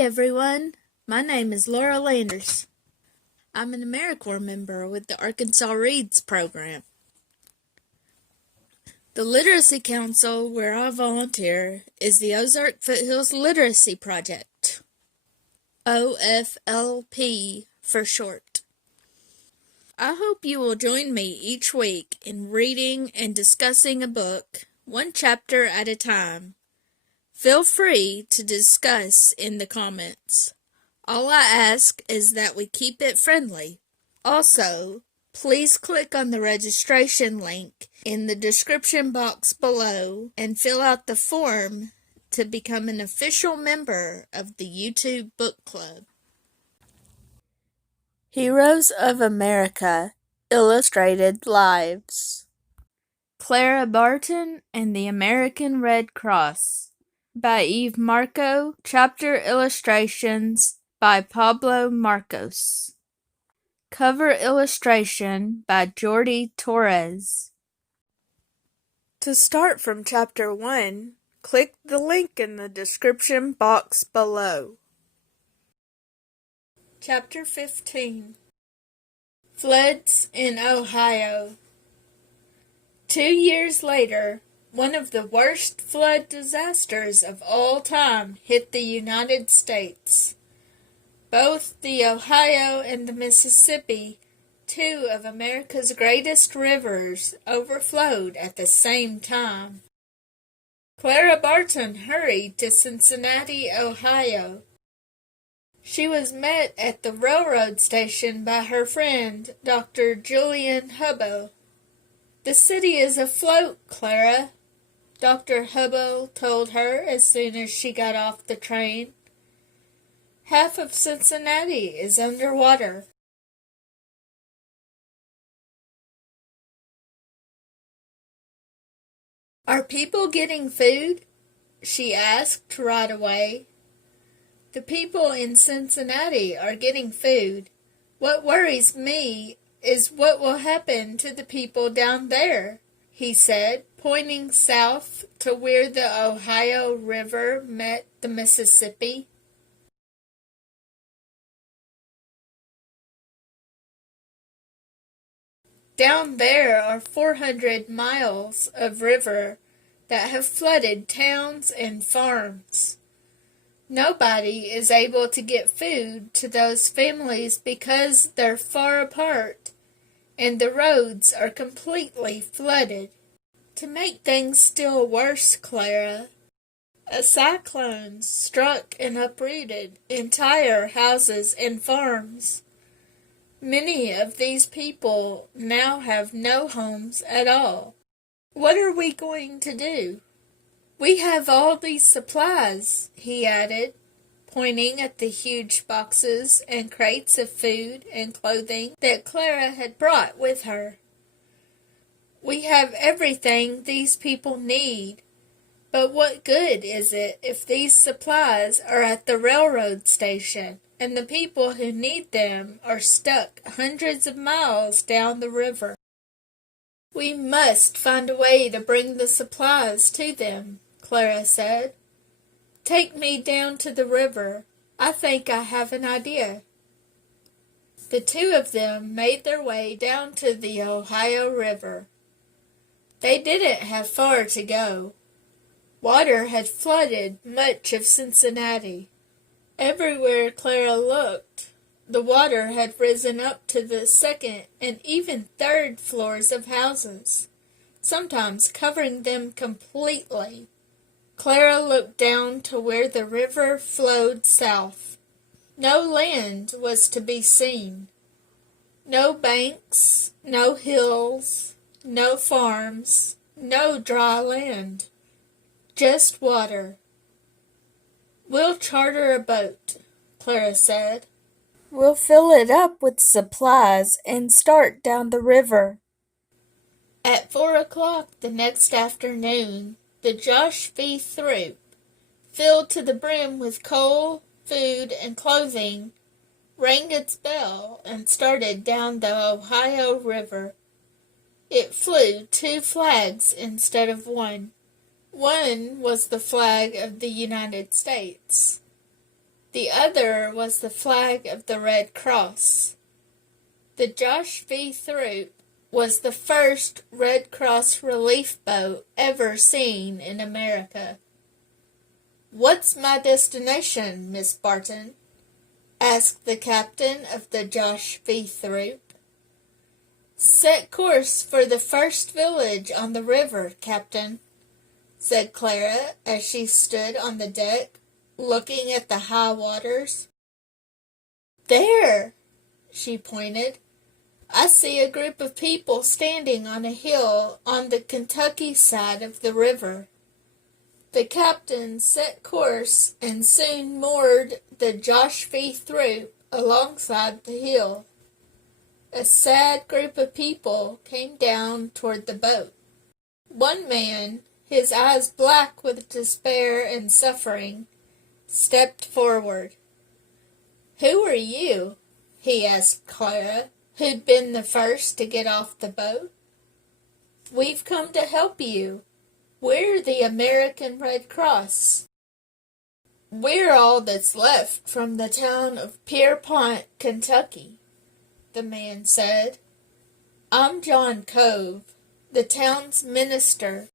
everyone, my name is Laura Landers. I'm an AmeriCorps member with the Arkansas Reads program. The Literacy Council where I volunteer is the Ozark Foothills Literacy Project, OFLP for short. I hope you will join me each week in reading and discussing a book, one chapter at a time. Feel free to discuss in the comments. All I ask is that we keep it friendly. Also, please click on the registration link in the description box below and fill out the form to become an official member of the YouTube Book Club. Heroes of America Illustrated Lives. Clara Barton and the American Red Cross by Eve Marco. Chapter illustrations by Pablo Marcos. Cover illustration by Jordi Torres. To start from Chapter 1, click the link in the description box below. Chapter 15. Floods in Ohio. 2 years later, one of the worst flood disasters of all time hit the United States. Both the Ohio and the Mississippi, two of America's greatest rivers, overflowed at the same time. Clara Barton hurried to Cincinnati, Ohio. She was met at the railroad station by her friend, Dr. Julian Hubbo. "The city is afloat, Clara," Dr. Hubbo told her as soon as she got off the train. "Half of Cincinnati is underwater." "Are people getting food?" she asked right away. "The people in Cincinnati are getting food. What worries me is what will happen to the people down there," he said, pointing south to where the Ohio River met the Mississippi. "Down there are 400 miles of river that have flooded towns and farms. Nobody is able to get food to those families because they're far apart, and the roads are completely flooded. To make things still worse, Clara, a cyclone struck and uprooted entire houses and farms. Many of these people now have no homes at all. What are we going to do? We have all these supplies," he added, pointing at the huge boxes and crates of food and clothing that Clara had brought with her. "We have everything these people need, but what good is it if these supplies are at the railroad station and the people who need them are stuck hundreds of miles down the river? We must find a way to bring the supplies to them," Clara said. "Take me down to the river. I think I have an idea." The two of them made their way down to the Ohio River. They didn't have far to go. Water had flooded much of Cincinnati. Everywhere Clara looked, the water had risen up to the second and even third floors of houses, sometimes covering them completely. Clara looked down to where the river flowed south. No land was to be seen. No banks, no hills, no farms, no dry land. Just water. "We'll charter a boat," Clara said. "We'll fill it up with supplies and start down the river." At 4 o'clock the next afternoon, the Josh V. Throop, filled to the brim with coal, food, and clothing, rang its bell and started down the Ohio River. It flew 2 flags instead of one. One was the flag of the United States. The other was the flag of the Red Cross. The Josh V. Throop was the first Red Cross relief boat ever seen in America. "What's my destination, Miss Barton?" asked the captain of the Josh V. Throop. "Set course for the first village on the river, Captain," said Clara as she stood on the deck, looking at the high waters. "There," she pointed. "I see a group of people standing on a hill on the Kentucky side of the river." The captain set course and soon moored the Josh V. Throop alongside the hill. A sad group of people came down toward the boat. One man, his eyes black with despair and suffering, stepped forward. "Who are you?" he asked Clara, who'd been the first to get off the boat. "We've come to help you. We're the American Red Cross." "We're all that's left from the town of Pierpont, Kentucky," the man said. "I'm John Cove, the town's minister.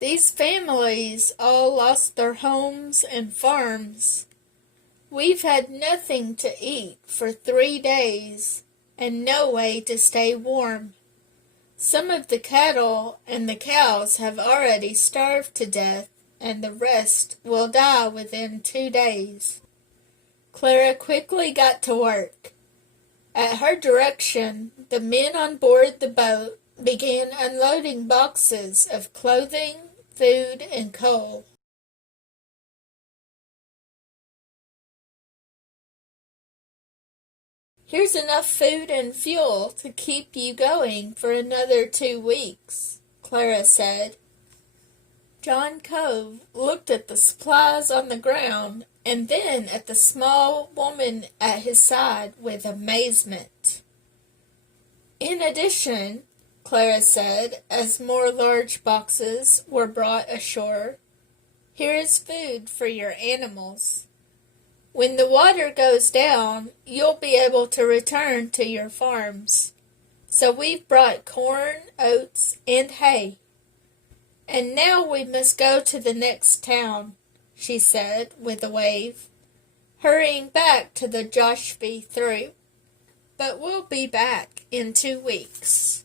These families all lost their homes and farms. We've had nothing to eat for 3 days and no way to stay warm. Some of the cattle and the cows have already starved to death, and the rest will die within 2 days." Clara quickly got to work. At her direction, the men on board the boat began unloading boxes of clothing, food, and coal. "Here's enough food and fuel to keep you going for another 2 weeks, Clara said. John Cove looked at the supplies on the ground and then at the small woman at his side with amazement. "In addition," Clara said as more large boxes were brought ashore, "here is food for your animals. When the water goes down, you'll be able to return to your farms. So we've brought corn, oats, and hay. And now we must go to the next town," she said with a wave, hurrying back to the Josh V. Throop. "But we'll be back in 2 weeks."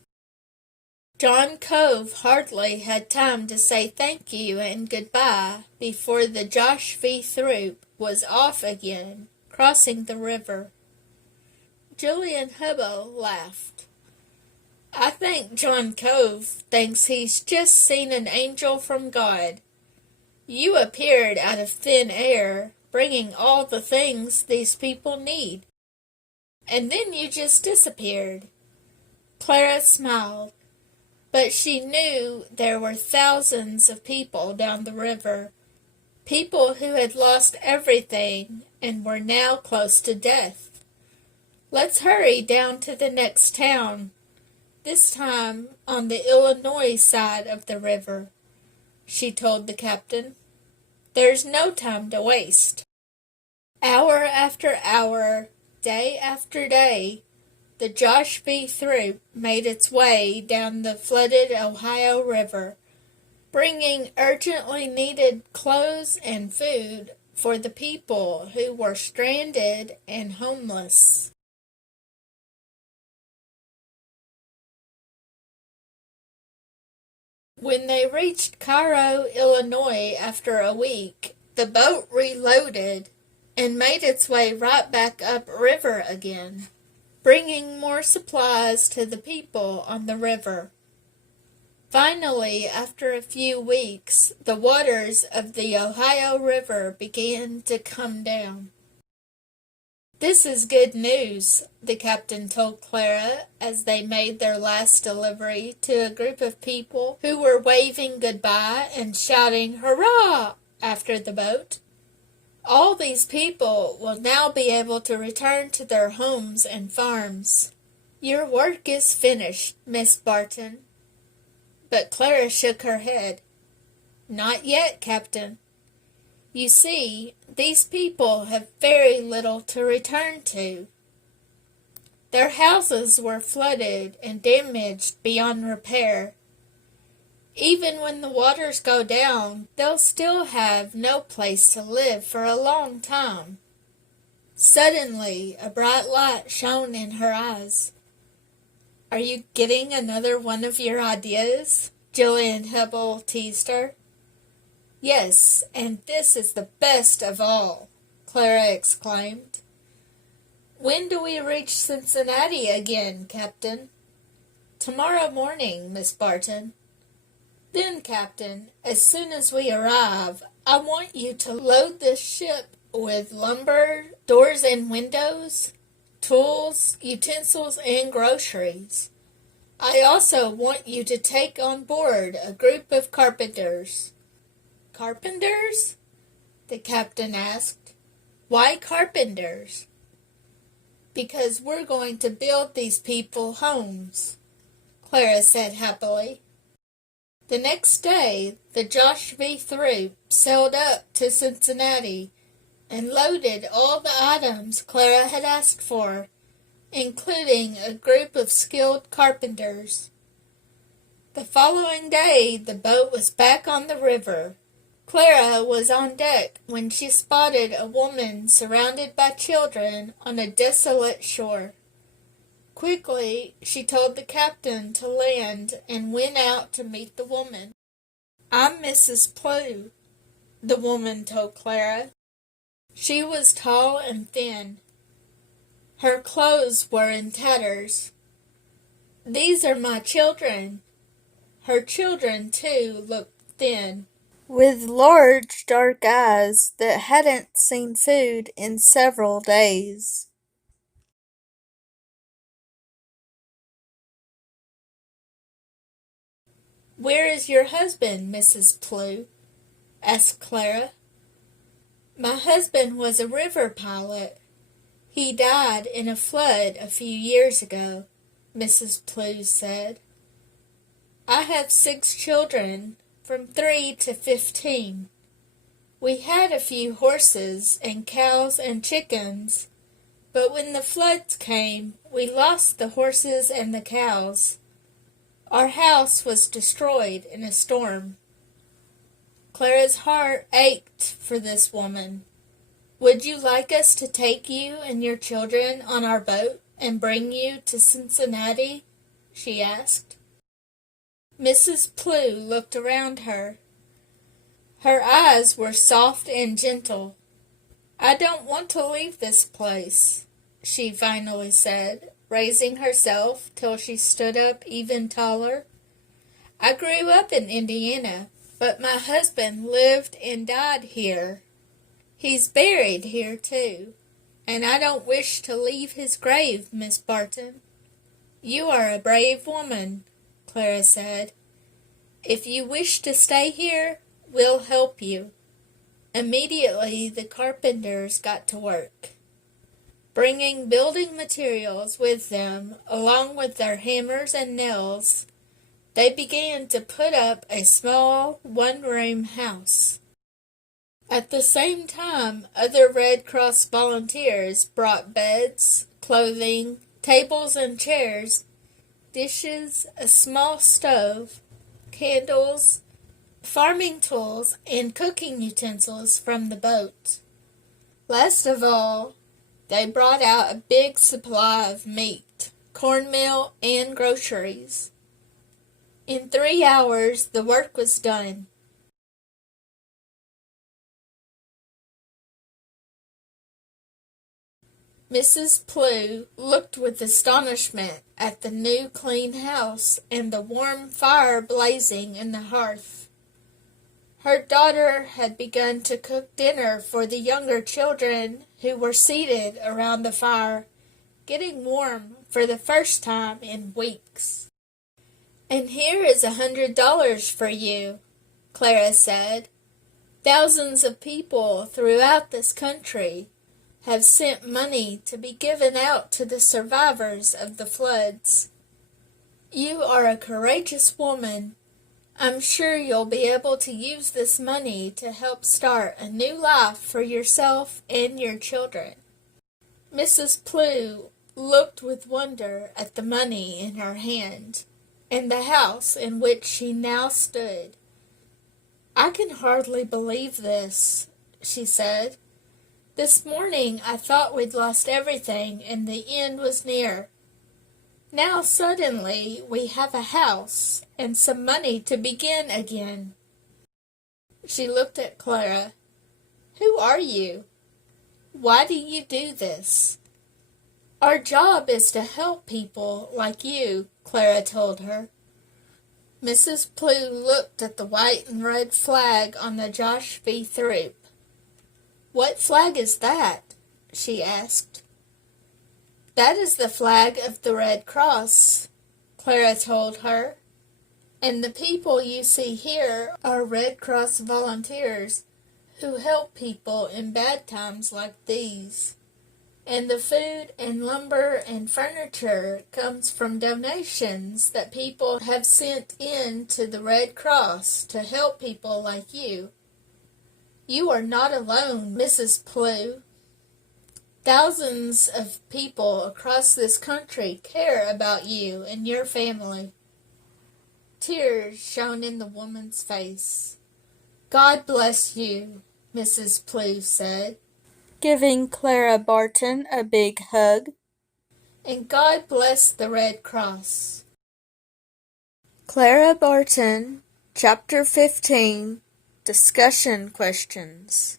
John Cove hardly had time to say thank you and goodbye before the Josh V. Throop was off again, crossing the river. Julian Hubbo laughed. "I think John Cove thinks he's just seen an angel from God. You appeared out of thin air, bringing all the things these people need. And then you just disappeared." Clara smiled, but she knew there were thousands of people down the river, people who had lost everything and were now close to death. "Let's hurry down to the next town, this time on the Illinois side of the river," she told the captain. "There's no time to waste." Hour after hour, day after day, the Josh V. Throop made its way down the flooded Ohio River, bringing urgently needed clothes and food for the people who were stranded and homeless. When they reached Cairo, Illinois after a week, the boat reloaded and made its way right back up river again, bringing more supplies to the people on the river. Finally, after a few weeks, the waters of the Ohio River began to come down. "This is good news," the captain told Clara as they made their last delivery to a group of people who were waving goodbye and shouting "Hurrah!" after the boat. "All these people will now be able to return to their homes and farms. Your work is finished, Miss Barton." But Clara shook her head. "Not yet, Captain. You see, these people have very little to return to. Their houses were flooded and damaged beyond repair. Even when the waters go down, they'll still have no place to live for a long time. Suddenly, a bright light shone in her eyes. "Are you getting another one of your ideas?" Jillian Hebel teased her. "Yes, and this is the best of all," Clara exclaimed. "When do we reach Cincinnati again, Captain?" "Tomorrow morning, Miss Barton." "Then, Captain, as soon as we arrive, I want you to load this ship with lumber, doors and windows, tools, utensils, and groceries. I also want you to take on board a group of carpenters." "Carpenters?" the captain asked. "Why carpenters?" "Because we're going to build these people homes," Clara said happily. The next day, the Josh V. Throop sailed up to Cincinnati and loaded all the items Clara had asked for, including a group of skilled carpenters. The following day, the boat was back on the river. Clara was on deck when she spotted a woman surrounded by children on a desolate shore. Quickly, she told the captain to land and went out to meet the woman. "I'm Mrs. Plew," the woman told Clara. She was tall and thin. Her clothes were in tatters. "These are my children." Her children, too, looked thin, with large dark eyes that hadn't seen food in several days. "Where is your husband, Mrs. Plew?" asked Clara. "My husband was a river pilot. He died in a flood a few years ago," Mrs. Plew said. "I have 6 children, from 3 to 15. We had a few horses and cows and chickens, but when the floods came, we lost the horses and the cows. Our house was destroyed in a storm." Clara's heart ached for this woman. "Would you like us to take you and your children on our boat and bring you to Cincinnati?" she asked. Mrs. Plew looked around her. Her eyes were soft and gentle. "I don't want to leave this place," she finally said, raising herself till she stood up even taller. "I grew up in Indiana, but my husband lived and died here. He's buried here, too, and I don't wish to leave his grave, Miss Barton." "You are a brave woman," Clara said. "If you wish to stay here, we'll help you." Immediately, the carpenters got to work. Bringing building materials with them, along with their hammers and nails, they began to put up a small one-room house. At the same time, other Red Cross volunteers brought beds, clothing, tables and chairs, dishes, a small stove, candles, farming tools, and cooking utensils from the boat. Last of all, they brought out a big supply of meat, cornmeal, and groceries. In 3 hours, the work was done. Mrs. Plew looked with astonishment at the new clean house and the warm fire blazing in the hearth. Her daughter had begun to cook dinner for the younger children who were seated around the fire, getting warm for the first time in weeks. "And here is $100 for you," Clara said. "Thousands of people throughout this country have sent money to be given out to the survivors of the floods. You are a courageous woman. I'm sure you'll be able to use this money to help start a new life for yourself and your children." Mrs. Plew looked with wonder at the money in her hand and the house in which she now stood. "I can hardly believe this," she said. "This morning I thought we'd lost everything and the end was near. Now suddenly we have a house and some money to begin again." She looked at Clara. "Who are you? Why do you do this?" "Our job is to help people like you," Clara told her. Mrs. Plew looked at the white and red flag on the Josh V. Throop. "What flag is that?" she asked. "That is the flag of the Red Cross," Clara told her. "And the people you see here are Red Cross volunteers who help people in bad times like these. And the food and lumber and furniture comes from donations that people have sent in to the Red Cross to help people like you. You are not alone, Mrs. Plew. Thousands of people across this country care about you and your family." Tears shone in the woman's face. "God bless you," Mrs. Plew said, giving Clara Barton a big hug. "And God bless the Red Cross." Clara Barton, Chapter 15, Discussion Questions.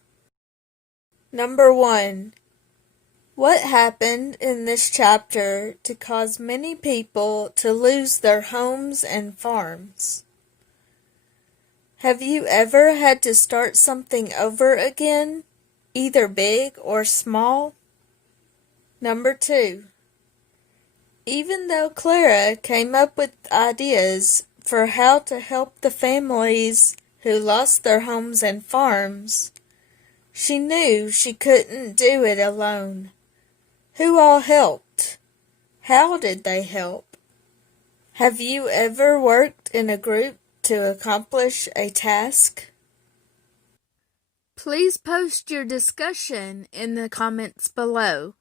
Number 1. What happened in this chapter to cause many people to lose their homes and farms? Have you ever had to start something over again, either big or small? Number 2. Even though Clara came up with ideas for how to help the families who lost their homes and farms, she knew she couldn't do it alone. Who all helped? How did they help? Have you ever worked in a group to accomplish a task? Please post your discussion in the comments below.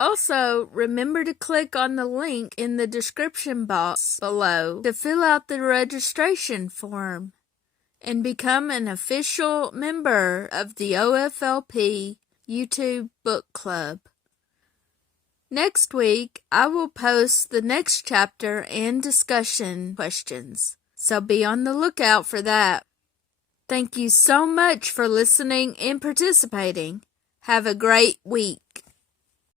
Also, remember to click on the link in the description box below to fill out the registration form and become an official member of the OFLP YouTube Book Club. Next week, I will post the next chapter and discussion questions, so be on the lookout for that. Thank you so much for listening and participating. Have a great week.